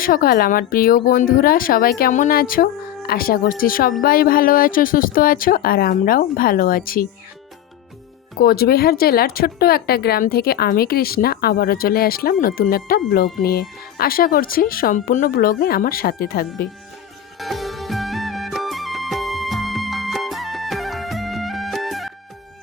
সকাল, আমার প্রিয় বন্ধুরা, সবাই কেমন আছো? আশা করছি সবাই ভালো আছো, সুস্থ আছো, আর আমরাও ভালো আছি। কোচবিহার জেলার ছোট্ট একটা গ্রাম থেকে আমি কৃষ্ণা আবারও চলে আসলাম নতুন একটা ব্লগ নিয়ে। আশা করছি সম্পূর্ণ ব্লগে আমার সাথে থাকবে।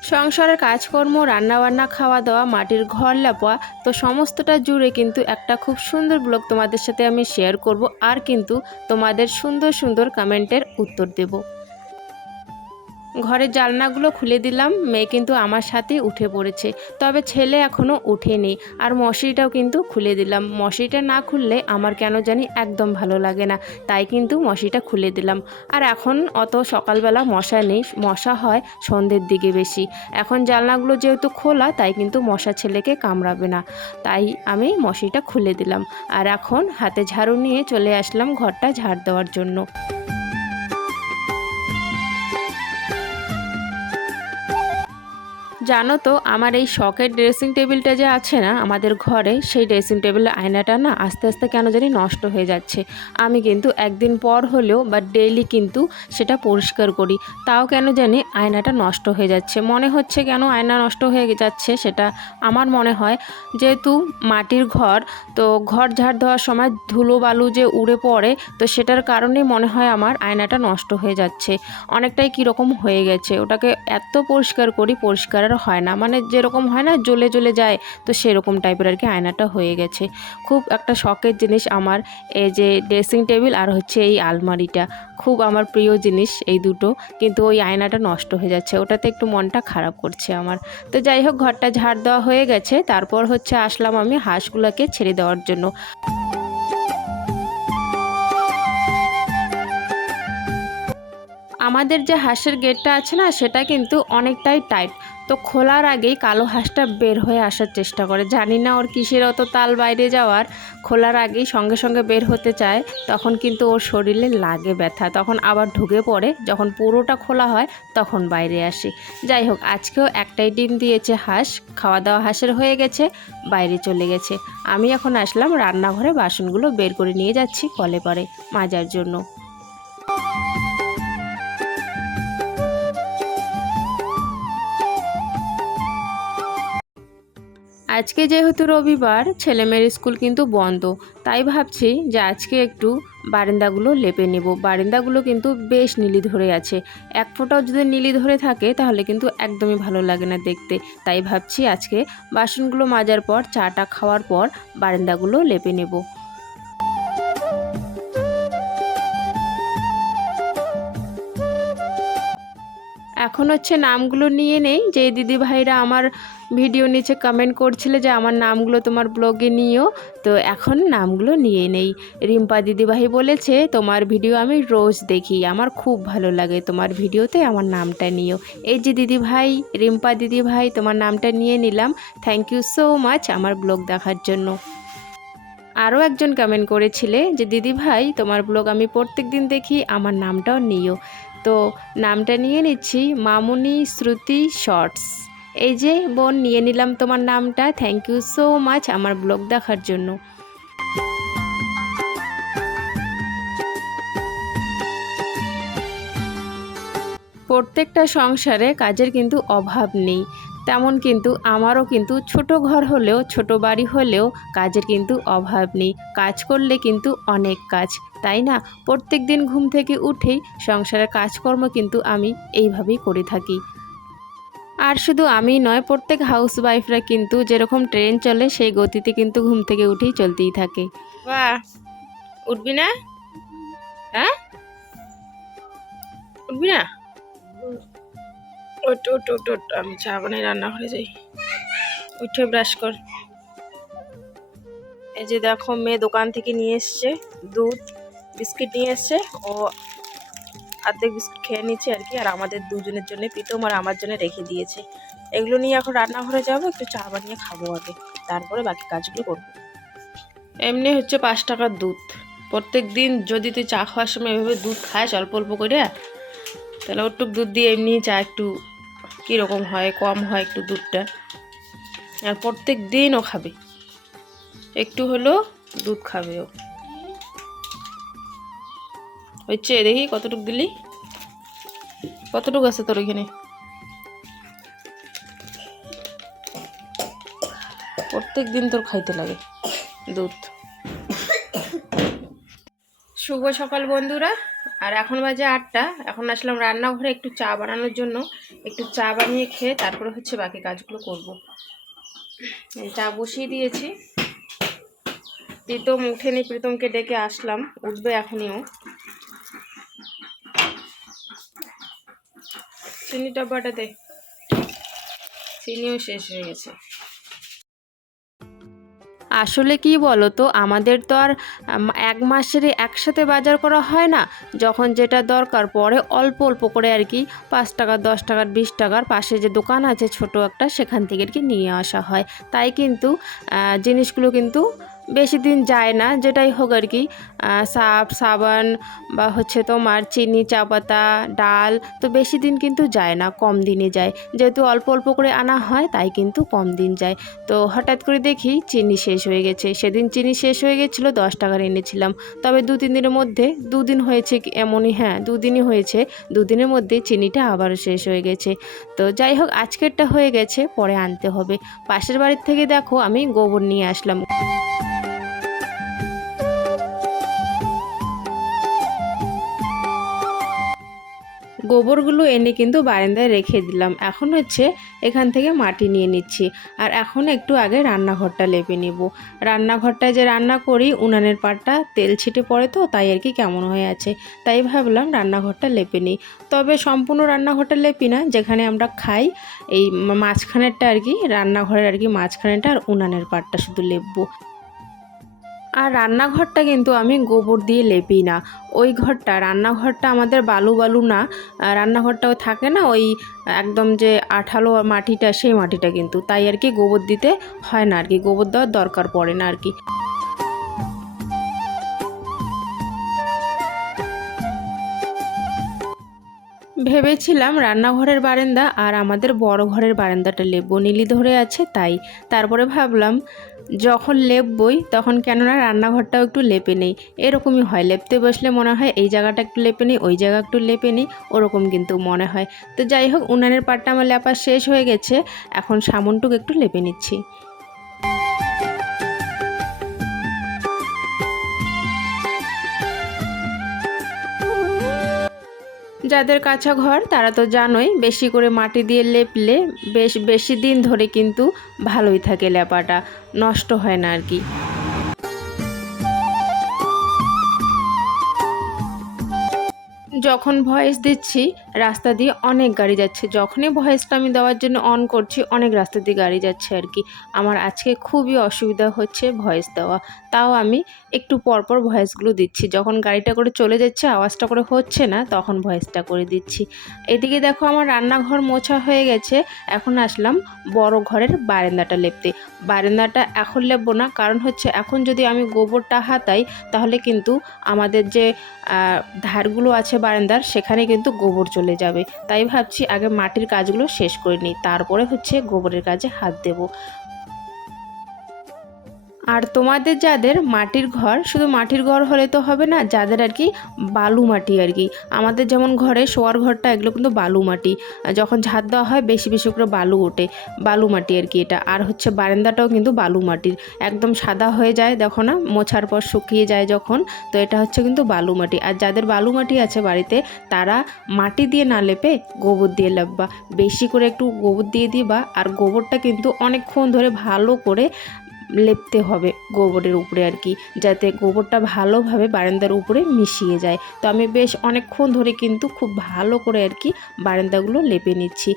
সংসারের কাজকর্ম, রান্নাবান্না খাওয়া দাওয়া মাটির ঘর লাপা, তো সমস্তটা জুড়ে কিন্তু একটা খুব সুন্দর ব্লগ তোমাদের সাথে আমি শেয়ার করব। আর কিন্তু তোমাদের সুন্দর সুন্দর কমেন্টের উত্তর দেব। ঘরের জালনাগুলো খুলে দিলাম, মেয়ে কিন্তু আমার সাথে উঠে পড়েছে। তবে ছেলে এখনও উঠেনি আর মশারিটাও কিন্তু খুলে দিলাম। মশারিটা না খুললে আমার কেন জানি একদম ভালো লাগে না, তাই কিন্তু মশারিটা খুলে দিলাম। আর এখন অত সকালবেলা মশা নেই, মশা হয় সন্ধ্যের দিকে বেশি। এখন জানলাগুলো যেহেতু খোলা, তাই কিন্তু মশা ছেলেকে কামড়াবে না। তাই আমি মশারিটা খুলে দিলাম। আর এখন হাতে ঝাড়ু নিয়ে চলে আসলাম ঘরটা ঝাড় দেওয়ার জন্য। জানো তো, আমার এই শখের ড্রেসিং টেবিলটা যে আছে না, আমাদের ঘরে, সেই ড্রেসিং টেবিলের আয়নাটা না আস্তে আস্তে কেন জানি নষ্ট হয়ে যাচ্ছে। আমি কিন্তু একদিন পর হলেও বা ডেইলি কিন্তু সেটা পরিষ্কার করি। তাও কেন জানি আয়নাটা নষ্ট হয়ে যাচ্ছে। মনে হচ্ছে কেন আয়না নষ্ট হয়ে যাচ্ছে সেটা আমার মনে হয়। যেহেতু মাটির ঘর, তো ঘর ঝাড় দেওয়ার সময় ধুলো বালু যে উড়ে পড়ে, তো সেটার কারণেই মনে হয় আমার আয়নাটা নষ্ট হয়ে যাচ্ছে। অনেকটাই কীরকম হয়ে গেছে। ওটাকে এত পরিষ্কার করি পরিষ্কার হয় না। মানে যেরকম হয় না, জ্বলে জ্বলে যায়, তো সেরকম টাইপের আর কি আয়নাটা হয়ে গেছে। খুব একটা শখের জিনিস আমার এই যে ড্রেসিং টেবিল আর হচ্ছে এই আলমারিটা। খুব আমার প্রিয় জিনিস এই দুটো, কিন্তু ওই আয়নাটা নষ্ট হয়ে যাচ্ছে। ওটাতে একটু মনটা খারাপ করছে আমার। তো যাই হোক, ঘরটা ঝাড় দেওয়া হয়ে গেছে। তারপর হচ্ছে আসলাম আমি হাঁসগুলোকে ছেড়ে দেওয়ার জন্য। আমাদের যে হাঁসের গেটটা আছে না, সেটা কিন্তু অনেকটাই টাইট তো খোলার আগেই কালো হাঁসটা বের হয়ে আসার চেষ্টা করে। জানি না ওর কিসের অত তাল বাইরে যাওয়ার। খোলার আগেই সঙ্গে সঙ্গে বের হতে চায়। তখন কিন্তু ওর শরীরে লাগে ব্যথা। তখন আবার ঢুকে পড়ে। যখন পুরোটা খোলা হয়, তখন বাইরে আসে। যাই হোক, আজকেও একটাই ডিম দিয়েছে হাঁস। খাওয়া দাওয়া হাঁসের হয়ে গেছে, বাইরে চলে গেছে। আমি এখন আসলাম রান্নাঘরে বাসনগুলো বের করে নিয়ে যাচ্ছি কলে পরে, মাজার জন্য। আজকে যেহেতু রবিবার, ছেলেমেয়ের স্কুল কিন্তু বন্ধ। তাই ভাবছি যে আজকে একটু বারান্দাগুলো লেপে নেব। বারান্দাগুলো কিন্তু বেশ নীলি ধরে আছে। এক ফোঁটাও যদি নীলি ধরে থাকে, তাহলে কিন্তু একদমই ভালো লাগে না দেখতে। তাই ভাবছি আজকে বাসনগুলো মাজার পর, চাটা খাওয়ার পর বারান্দাগুলো লেপে নেব। এখন হচ্ছে নামগুলো নিয়ে নেই। যে দিদি ভাইরা আমার ভিডিও নিচে কমেন্ট করছিলে যে আমার নামগুলো তোমার ব্লগে নিও। তো এখন নামগুলো নিয়ে নেই। রিম্পা দিদিভাই বলেছে, তোমার ভিডিও আমি রোজ দেখি। আমার খুব ভালো লাগে তোমার ভিডিওতে আমার নামটা নিও। এই যে দিদিভাই, রিম্পা দিদিভাই, তোমার নামটা নিয়ে নিলাম। থ্যাংক ইউ সো মাচ আমার ব্লগ দেখার জন্য। আরও একজন কমেন্ট করেছিলে যে দিদি ভাই তোমার ব্লগ আমি প্রত্যেক দিন দেখি, আমার নামটাও নিও। তো নামটা নিয়ে নিচ্ছি, মামুনি শ্রুতি শর্টস। এই যে বোন, নিয়ে নিলাম তোমার নামটা। থ্যাংক ইউ সো মাচ আমার ব্লগ দেখার জন্য। প্রত্যেকটা সংসারে কাজের কিন্তু অভাব নেই। তেমন কিন্তু আমারও কিন্তু ছোট ঘর হলেও, ছোট বাড়ি হলেও কাজের কিন্তু অভাব নেই। কাজ করলে কিন্তু অনেক কাজ, তাই না? প্রত্যেক দিন ঘুম থেকে উঠেই সংসারের কাজকর্ম কিন্তু আমি এইভাবেই করে থাকি। আর শুধু আমি নয়, প্রত্যেক হাউস ওয়াইফরা কিন্তু যেরকম ট্রেন চলে, সেই গতিতে কিন্তু ঘুম থেকে উঠেই চলতেই থাকে। বাহ! উঠবি না? হ্যাঁ? উঠবি না? ওট আমি চা বানাই রান্না করে যাই। উঠে ব্রাশ কর। এই যে দেখো, মেয়ে দোকান থেকে নিয়ে এসছে দুধ, বিস্কিট নিয়ে এসছে। ও অর্ধেক বিস্কুট খেয়ে নিচ্ছে আর কি, আর আমাদের দুজনের জন্য প্রীতম আর আমার জন্য রেখে দিয়েছে। এগুলো নিয়ে এখন রান্নাঘরে যাব, একটু চা বানিয়ে খাব আগে, তারপরে বাকি কাজগুলো করব। এমনি হচ্ছে পাঁচ টাকার দুধ। প্রত্যেক দিন যদি তুই চা খাওয়ার সময় এভাবে দুধ খাস অল্প অল্প করে, তাহলে ওটুক দুধ দিয়ে এমনি চা একটু কীরকম হয়, কম হয় একটু দুধটা। আর প্রত্যেক দিন ও খাবে। একটু হলেও দুধ খাবে ও। হচ্ছে, দেখি কতটুকু দিলি। কতটুকু আছে তোর এখানে প্রত্যেক দিন তোর খাইতে লাগে দুধ। শুভ সকাল বন্ধুরা, আর এখন বাজে আটটা। এখন আসলাম রান্নাঘরে একটু চা বানানোর জন্য। একটু চা বানিয়ে খেয়ে তারপরে হচ্ছে বাকি কাজগুলো করব। চা বসিয়ে দিয়েছি। প্রীতম উঠেনি, প্রীতমকে ডেকে আসলাম। উঠবে এখনইও চিনি ডাব্বাটা দে। চিনিও শেষ হয়ে গেছে। আসলে কি বলো তো আমাদের তো আর এক মাসের একসাথে বাজার করা হয় না। যখন যেটা দরকার পরে অল্প অল্প করে আর কি, পাঁচ টাকা, দশ টাকার বিশ টাকার পাশে যে দোকান আছে ছোট একটা, সেখান থেকে আর কি নিয়ে আসা হয়। তাই কিন্তু জিনিসগুলো কিন্তু বেশি দিন যায় না, যেটাই হোক আর কি। সাপ, সাবান বা হচ্ছে তোমার চিনি চা পাতা ডাল তো বেশি দিন কিন্তু যায় না, কম দিনে যায়। যেহেতু অল্প অল্প করে আনা হয়, তাই কিন্তু কম দিন যায়। তো হঠাৎ করে দেখি চিনি শেষ হয়ে গেছে। সেদিন চিনি শেষ হয়ে গেছিল, দশ টাকার এনেছিলাম। তবে দু তিন দিনের মধ্যে, দুদিন হয়েছে এমনই হ্যাঁ দুদিনই হয়েছে। দুদিনের মধ্যে চিনিটা আবারও শেষ হয়ে গেছে। তো যাই হোক, আজকেরটা হয়ে গেছে, পরে আনতে হবে। পাশের বাড়ির থেকে দেখো, আমি গোবর নিয়ে আসলাম। গোবরগুলো এনে কিন্তু বারান্দায় রেখে দিলাম। এখন হচ্ছে এখান থেকে মাটি নিয়ে নিচ্ছি। আর এখন একটু আগে রান্নাঘরটা লেপে নিব। রান্নাঘরটায় যে রান্না করি, উনানের পাটটা তেল ছিটে পড়ে তো, তাই আর কি কেমন হয়ে আছে। তাই ভাবলাম রান্নাঘরটা লেপে নিই। তবে সম্পূর্ণ রান্নাঘরটা লেপি না, যেখানে আমরা খাই, এই মাঝখানেরটা আর কি, রান্নাঘরের আর কি মাঝখানেরটা আর উনানের পাটটা শুধু লেপবো। আর রান্নাঘরটা কিন্তু আমি গোবর দিয়ে লেপি না। ওই ঘরটা, রান্নাঘরটা আমাদের বালু বালু না রান্নাঘরটাও থাকে না, ওই একদম যে আঠালো মাটিটা, সেই মাটিটা কিন্তু। তাই আর কি গোবর দিতে হয় না আর কি, গোবর দেওয়ার দরকার পড়ে না আর কি। ভেবেছিলাম রান্নাঘরের বারান্দা আর আমাদের বড় ঘরের বারান্দাটা লেপবো, নীলি ধরে আছে তাই। তারপরে ভাবলাম যখন লেপবই, তখন কেননা রান্নাঘরটাও একটু লেপে নেই। এরকমই হয়। লেপতে বসলে মনে হয় এই জায়গাটা একটু লেপে নেই, ওই জায়গা একটু লেপে নেই, ওরকম কিন্তু মনে হয়। তো যাই হোক, উনানের পাটটা আমার লেপা শেষ হয়ে গেছে। এখন সামনটুকু একটু লেপে নিচ্ছি। যাদের কাঁচা ঘর, তারা তো জানোই, বেশি করে মাটি দিয়ে লেপলে বেশ বেশি দিন ধরে কিন্তু ভালোই থাকে লেপাটা, নষ্ট হয় না আর কি। যখন ভয়েস দিচ্ছি, রাস্তা দিয়ে অনেক গাড়ি যাচ্ছে। যখনই ভয়েসটা আমি দেওয়ার জন্য অন করছি, অনেক রাস্তা দিয়ে গাড়ি যাচ্ছে আর কি। আমার আজকে খুবই অসুবিধা হচ্ছে ভয়েস দেওয়া। তাও আমি একটু পরপর ভয়েসগুলো দিচ্ছি। যখন গাড়িটা করে চলে যাচ্ছে, আওয়াজটা করে হচ্ছে না, তখন ভয়েসটা করে দিচ্ছি। এদিকে দেখো আমার রান্নাঘর মোছা হয়ে গেছে। এখন আসলাম বড় ঘরের বারান্দাটা লেপতে। বারান্দাটা এখন লেপবো না, কারণ হচ্ছে এখন যদি আমি গোবরটা হাতাই, তাহলে কিন্তু আমাদের যে ধারগুলো আছে বারান্দার, সেখানে কিন্তু গোবর চলে যাবে। তাই ভাবছি আগে মাটির কাজগুলো শেষ করে নিই, তারপরে হচ্ছে গোবরের কাজে হাত দেব। আর তোমাদের যাদের মাটির ঘর, শুধু মাটির ঘর হলে তো হবে না, যাদের আর কি বালু মাটি আর কি। আমাদের যেমন ঘরে শোয়ার ঘরটা, এগুলো কিন্তু বালু মাটি। যখন ঝাঁত দেওয়া হয়, বেশি বেশি করে বালু ওঠে, বালু মাটি আর কি এটা। আর হচ্ছে বারান্দাটাও কিন্তু বালু মাটির। একদম সাদা হয়ে যায়, দেখো না, মোছার পর শুকিয়ে যায় যখন, তো এটা হচ্ছে কিন্তু বালু মাটি। আর যাদের বালু মাটি আছে বাড়িতে, তারা মাটি দিয়ে না লেপে গোবর দিয়ে লেপবা। বেশি করে একটু গোবর দিয়ে দিবা, আর গোবরটা কিন্তু অনেকক্ষণ ধরে ভালো করে লেপতে হবে গোবরের উপরে আর কি, যাতে গোবরটা ভালোভাবে বারান্দার উপরে মিশিয়ে যায়। তো আমি বেশ অনেকক্ষণ ধরে কিন্তু খুব ভালো করে আর কি বারান্দাগুলো লেপে নিচ্ছি।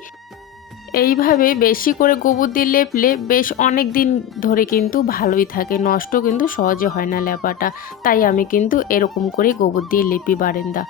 এইভাবে বেশি করে গোবর দিয়ে লেপলে বেশ অনেক দিন ধরে কিন্তু ভালোই থাকে, নষ্ট কিন্তু সহজে হয় না লেপাটা। তাই আমি কিন্তু এরকম করে গোবর দিয়ে লেপি বারান্দা।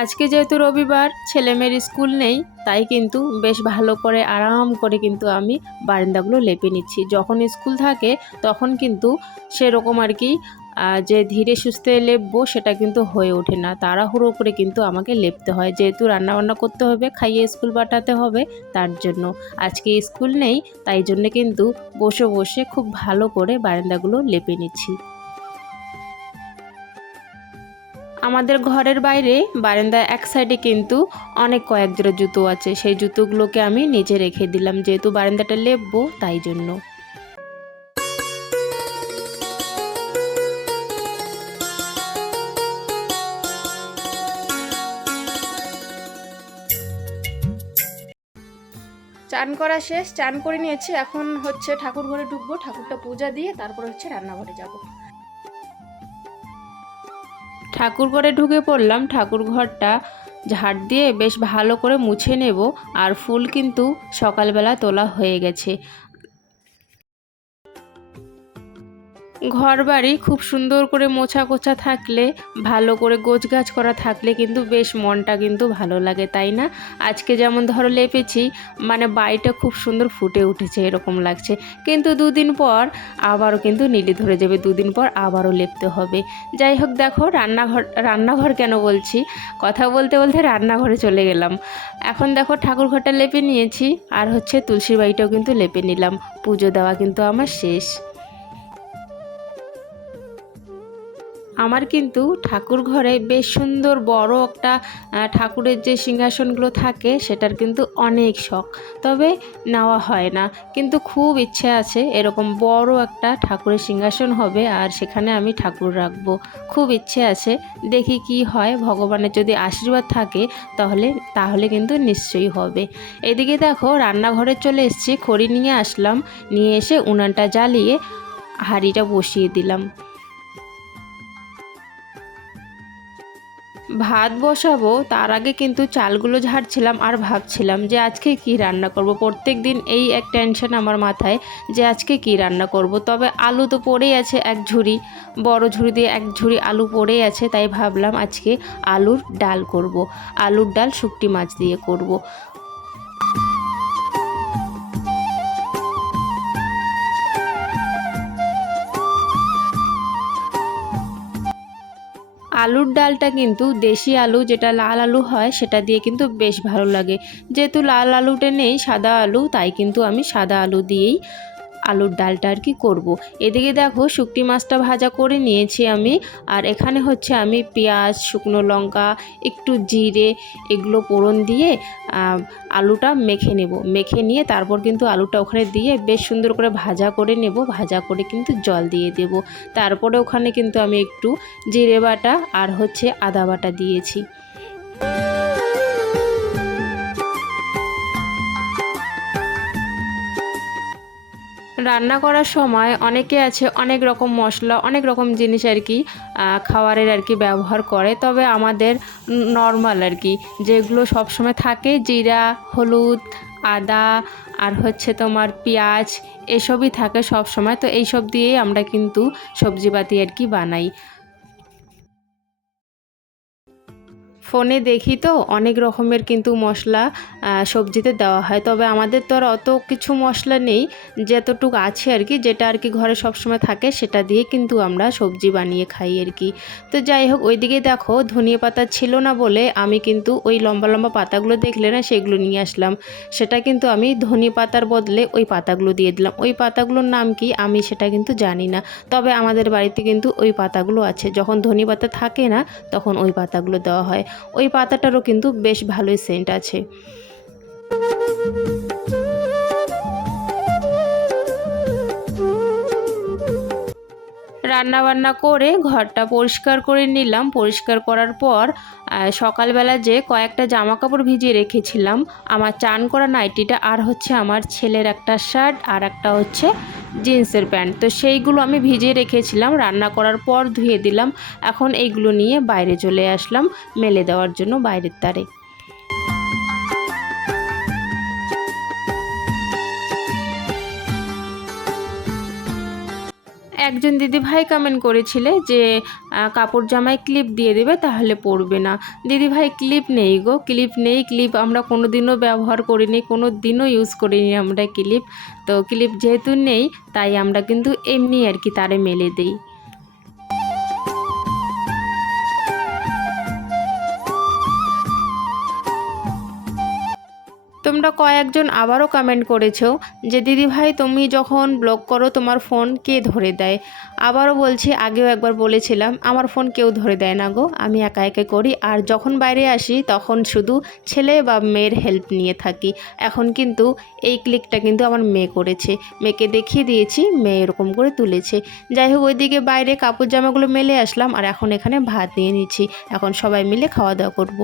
আজকে যেহেতু রবিবার, ছেলেমেয়ের স্কুল নেই, তাই কিন্তু বেশ ভালো করে আরাম করে কিন্তু আমি বারান্দাগুলো লেপে নিচ্ছি। যখন স্কুল থাকে, তখন কিন্তু সেরকম আর কি যে ধীরে সুস্থে লেপবো সেটা কিন্তু হয়ে ওঠে না। তাড়াহুড়ো করে কিন্তু আমাকে লেপতে হয়। যেহেতু রান্নাবান্না করতে হবে, খাইয়ে স্কুল পাঠাতে হবে, তার জন্য। আজকে স্কুল নেই, তাই জন্য কিন্তু বসে বসে খুব ভালো করে বারান্দাগুলো লেপে নিচ্ছি। আমাদের ঘরের বাইরে বারান্দার এক সাইডে কিন্তু অনেক কয়েক জোড়া জুতো আছে। সেই জুতোগুলোকে আমি নিচে রেখে দিলাম, যেহেতু বারান্দাটা লেপবো, তাই জন্য। চান করা শেষ, চান করে নিয়েছি। এখন হচ্ছে ঠাকুর ঘরে ঢুকবো, ঠাকুরটা পূজা দিয়ে তারপর হচ্ছে রান্নাঘরে যাব। ঠাকুর ঘরে ঢুকে পড়লাম। ঠাকুর ঘরটা ঝাড় দিয়ে বেশ ভালো করে মুছে নেব। আর ফুল কিন্তু সকালবেলা তোলা হয়ে গেছে। ঘর বাড়ি খুব সুন্দর করে মোছা কোছা থাকলে, ভালো করে গোছগাছ করা থাকলে কিন্তু বেশ মনটা কিন্তু ভালো লাগে, তাই না? আজকে যেমন ধরো লেপেছি মানে বাড়িটা খুব সুন্দর ফুটে উঠেছে, এরকম লাগছে। কিন্তু দুদিন পর আবারও কিন্তু নীলি ধরে যাবে, দুদিন পর আবারও লেপতে হবে। যাই হোক দেখো, রান্নাঘর রান্নাঘর কেন বলছি? কথা বলতে বলতে রান্নাঘরে চলে গেলাম। এখন দেখো ঠাকুর ঘরটা লেপে নিয়েছি, আর হচ্ছে তুলসীর বাড়িটাও কিন্তু লেপে নিলাম। পুজো দেওয়া কিন্তু আমার শেষ। আমার কিন্তু ঠাকুর ঘরে বেশ সুন্দর বড় একটা ঠাকুরের যে সিংহাসনগুলো থাকে সেটার কিন্তু অনেক শখ। তবে নেওয়া হয় না। কিন্তু খুব ইচ্ছে আছে এরকম বড় একটা ঠাকুরের সিংহাসন হবে আর সেখানে আমি ঠাকুর রাখব। খুব ইচ্ছে আছে। দেখি কি হয়। ভগবানের যদি আশীর্বাদ থাকে তাহলে তাহলে কিন্তু নিশ্চয়ই হবে। এদিকে দেখো, রান্নাঘরে চলে এসেছি। খড়ি নিয়ে আসলাম। নিয়ে এসে উনানটা জ্বালিয়ে হাঁড়িটা বসিয়ে দিলাম। ভাত বসাবো, তার আগে কিন্তু চালগুলো ঝাড়ছিলাম আর ভাবছিলাম যে আজকে কি রান্না করব। প্রত্যেক দিন এই এক টেনশন আমার মাথায় যে আজকে কি রান্না করব। তবে আলু তো পড়েই আছে এক ঝুড়ি, বড় ঝুড়ি দিয়ে এক ঝুড়ি আলু পড়েই আছে, তাই ভাবলাম আজকে আলুর ডাল করব, আলুর ডাল শুকটি মাছ দিয়ে করব। আলুর ডালটা কিন্তু দেশি আলু, যেটা লাল আলু হয়, সেটা দিয়ে কিন্তু বেশ ভালো লাগে। যেহেতু লাল আলুটা নেই, সাদা আলু, তাই কিন্তু আমি সাদা আলু দিয়েই আলুর ডালটা আর কি করব। এদিকে দেখো শুকটি মাছটা ভাজা করে নিয়েছি আমি। আর এখানে হচ্ছে আমি পেঁয়াজ, শুকনো লঙ্কা, একটু জিরে, এগুলো পোড়ন দিয়ে আলুটা মেখে নেব। মেখে নিয়ে তারপর কিন্তু আলুটা ওখানে দিয়ে বেশ সুন্দর করে ভাজা করে নেব। ভাজা করে কিন্তু জল দিয়ে দেব। তারপরে ওখানে কিন্তু আমি একটু জিরে বাটা আর হচ্ছে আদা বাটা দিয়েছি। রান্না করার সময় অনেকে আছে অনেক রকম মশলা, অনেক রকম জিনিস আর কি খাবারের আর কি ব্যবহার করে। তবে আমাদের নর্মাল আর কি, যেগুলো সবসময় থাকে, জিরা, হলুদ, আদা আর হচ্ছে তোমার পেঁয়াজ, এসবই থাকে সব সময় তো এইসব দিয়েই আমরা কিন্তু সবজিপাতি আর কি বানাই। ফোনে দেখি তো অনেক রকমের কিন্তু মশলা সবজিতে দেওয়া হয়। তবে আমাদের তো আর অত কিছু মশলা নেই, যতটুক আছে আর কি, যেটা আর কি ঘরে সবসময় থাকে সেটা দিয়ে কিন্তু আমরা সবজি বানিয়ে খাই আর কি। তো যাই হোক, ওইদিকে দেখো ধনিয়া পাতা ছিল না বলে আমি কিন্তু ওই লম্বা লম্বা পাতাগুলো দেখলে না সেগুলো নিয়ে আসলাম। সেটা কিন্তু আমি ধনিয়া পাতার বদলে ওই পাতাগুলো দিয়ে দিলাম। ওই পাতাগুলোর নাম কি আমি সেটা কিন্তু জানি না। তবে আমাদের বাড়িতে কিন্তু ওই পাতাগুলো আছে। যখন ধনিয়া পাতা থাকে না, তখন ওই পাতাগুলো দেওয়া হয়। ওই পাতাটারও কিন্তু বেশ ভালোই সেন্ট আছে। রান্না বান্না করে ঘরটা পরিষ্কার করে নিলাম। পরিষ্কার করার পর সকালবেলা যে কয়েকটা জামা কাপড় ভিজিয়ে রেখেছিলাম, আমার চান করা নাইটিটা আর হচ্ছে আমার ছেলের একটা শার্ট আর একটা হচ্ছে জিন্সের প্যান্ট। তো সেইগুলো আমি ভিজিয়ে রেখেছিলাম, রান্না করার পর ধুয়ে দিলাম। এখন এইগুলো নিয়ে বাইরে চলে আসলাম, মেলে দেওয়ার জন্য বাইরের তারে। একজন দিদিভাই কমেন্ট করেছিলে যে কাপড় জামায় ক্লিপ দিয়ে দেবে তাহলে পড়বে না। দিদিভাই ক্লিপ নেই গো ক্লিপ নেই ক্লিপ আমরা কোনো দিনও ব্যবহার করিনি কোনো দিনও ইউজ করিনি আমরা ক্লিপ তো ক্লিপ যেহেতু নেই, তাই আমরা কিন্তু এমনি আর কি তারে মেলে দিই। তোমরা কয়েকজন আবারও কমেন্ট করেছ যে, দিদি ভাই, তুমি যখন ব্লগ করো, তোমার ফোন কে ধরে দেয়? আবারও বলছি, আগেও একবার বলেছিলাম, আমার ফোন কেউ ধরে দেয় না গো, আমি একা একা করি। আর যখন বাইরে আসি, তখন শুধু ছেলে বা মেয়ের হেল্প নিয়ে থাকি। এখন কিন্তু এই ক্লিকটা কিন্তু আমার মেয়ে করেছে। মেয়েকে দেখিয়ে দিয়েছি, মেয়ে এরকম করে তুলেছে। যাই হোক, ওইদিকে বাইরে কাপড় জামাগুলো মেলে আসলাম, আর এখন এখানে ভাত নিয়ে নিচ্ছি। এখন সবাই মিলে খাওয়া দাওয়া করব।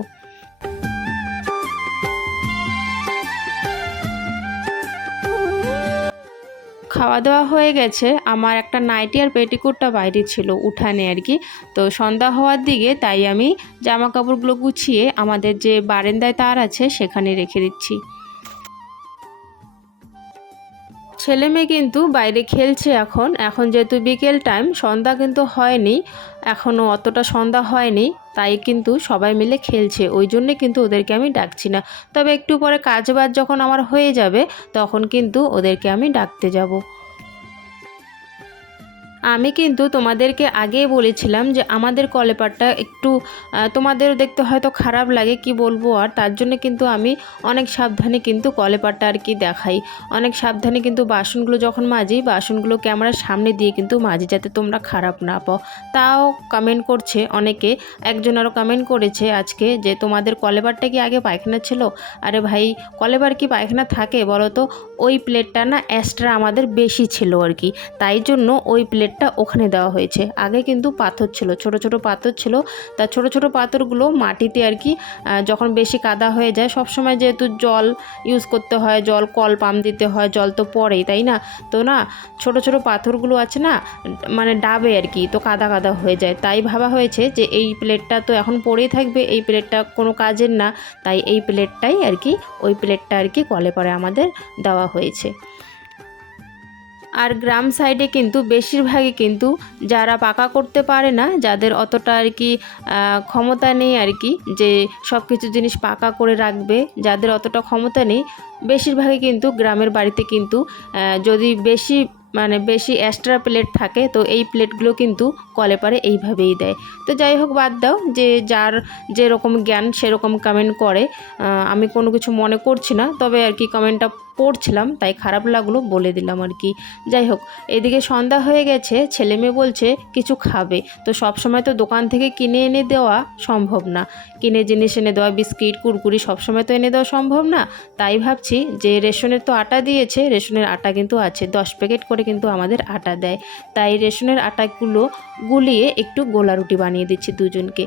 খাওয়া দাওয়া হয়ে গেছে। আমার একটা নাইটি আর পেটিকোটটা বাইরে ছিল উঠানে আর কি। তো সন্ধ্যা হওয়ার দিকে তাই আমি জামা কাপড়গুলো গুছিয়ে আমাদের যে বারেন্দায় তার আছে সেখানে রেখে দিচ্ছি। ছেলে মেয়ে কিন্তু বাইরে খেলছে এখন। এখন যেহেতু বিকেল টাইম সন্ধ্যা কিন্তু হয়নি। এখনও অতটা সন্ধ্যা হয়নি, তাই কিন্তু সবাই মিলে খেলছে। ওই জন্যে কিন্তু ওদেরকে আমি ডাকছি না। তবে একটু পরে কাজ বাজ যখন আমার হয়ে যাবে, তখন কিন্তু ওদেরকে আমি ডাকতে যাব। আমি কিন্তু তোমাদেরকে আগেই বলেছিলাম যে আমাদের কলেপারটা একটু তোমাদের দেখতে হয়তো খারাপ লাগে কি বলব আর তার জন্য কিন্তু আমি অনেক সাবধানে কিন্তু কলেপারটা আর কি দেখাই। অনেক সাবধানে কিন্তু বাসনগুলো যখন মাজি, বাসনগুলো ক্যামেরার সামনে দিয়ে কিন্তু মাজি যাতে তোমরা খারাপ না পাও। তাও কমেন্ট করছে অনেকে, একজন আরও কমেন্ট করেছে আজকে যে তোমাদের কলেবারটা কি আগে পায়খানা ছিল? আরে ভাই কলেবার কি পায়খানা থাকে বলো তো? ওই প্লেটটা না এক্সট্রা আমাদের বেশি ছিল আর কি। তাই জন্য ওই প্লেটটা ওখানে দেওয়া হয়েছে। আগে কিন্তু পাথর ছিল, ছোট ছোট পাথর ছিল। তা ছোট ছোট পাথরগুলো মাটিতে আর কি যখন বেশি কাদা হয়ে যায় সব সময় যেহেতু জল ইউজ করতে হয়, জল কল পাম্প দিতে হয়, জল তো পড়েই, তাই না? তো না, ছোট ছোট পাথরগুলো আছে না মানে ডাবে আর কি, তো কাদা কাদা হয়ে যায়। তাই ভাবা হয়েছে যে এই প্লেটটা তো এখন পড়েই থাকবে, এই প্লেটটা কোনো কাজের না। তাই এই প্লেটটাই আর কি, ওই প্লেটটা আর কি কলে পরে আমাদের দেওয়া হয়েছে। আর গ্রাম সাইডে কিন্তু বেশিরভাগই কিন্তু যারা পাকা করতে পারে না, যাদের অতটা আর কি ক্ষমতা নেই আর কি, যে সব কিছু জিনিস পাকা করে রাখবে, যাদের অতটা ক্ষমতা নেই, বেশিরভাগই কিন্তু গ্রামের বাড়িতে কিন্তু যদি বেশি মানে বেশি এক্সট্রা প্লেট থাকে, তো এই প্লেটগুলো কিন্তু কলে পারে এইভাবেই দেয়। তো যাই হোক, বাদ দাও যে যার যেরকম জ্ঞান সেরকম কমেন্ট করে। আমি কোনো কিছু মনে করছি না, তবে আর কি কমেন্টটা পড়ছিলাম, তাই খারাপ লাগল বলে দিলাম আর কি। যাই হোক, এদিকে সন্ধ্যা হয়ে গেছে, ছেলে মেয়ে বলছে কিছু খাবে। তো সব সময় তো দোকান থেকে কিনে এনে দেওয়া সম্ভব না। কিনে জিনিস এনে দেওয়া, বিস্কিট, কুরকুরি সব সময় তো এনে দেওয়া সম্ভব না। তাই ভাবছি যে রেশনের তো আটা দিয়েছে, রেশনের আটা কিন্তু আছে, দশ প্যাকেট করে কিন্তু আমাদের আটা দেয়। তাই রেশনের আটাগুলো গুলিয়ে একটু গোলা রুটি বানিয়ে দিচ্ছি দুজনকে।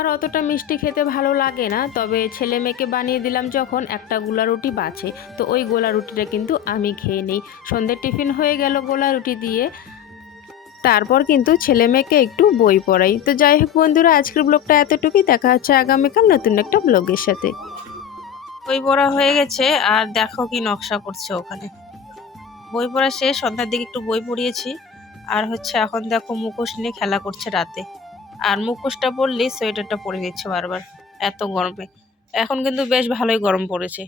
আমার অতটা মিষ্টি খেতে ভালো লাগে না, তবে ছেলে মেয়েকে বানিয়ে দিলাম যখন একটা গোলা রুটি বাঁচে তো ওই গোলা রুটিটা কিন্তু আমি খেয়ে নিই। সন্ধ্যের টিফিন হয়ে গেল গোলা রুটি দিয়ে। তারপর কিন্তু ছেলে মেয়েকে একটু বই পড়াই। তো যাই হোক বন্ধুরা, আজকের ব্লগটা এতটুকুই। দেখা হচ্ছে আগামীকাল নতুন একটা ব্লগের সাথে। বই পড়া হয়ে গেছে, আর দেখো কি নকশা করছে ওখানে। বই পড়া শেষ, সন্ধ্যার দিকে একটু বই পড়িয়েছি। আর হচ্ছে এখন দেখো মুখোশ নিয়ে খেলা করছে রাতে। আর মুখোশটা পরলেই সোয়েটারটা পরে নিচ্ছে বারবার, এত গরমে। এখন কিন্তু বেশ ভালোই গরম পড়েছে।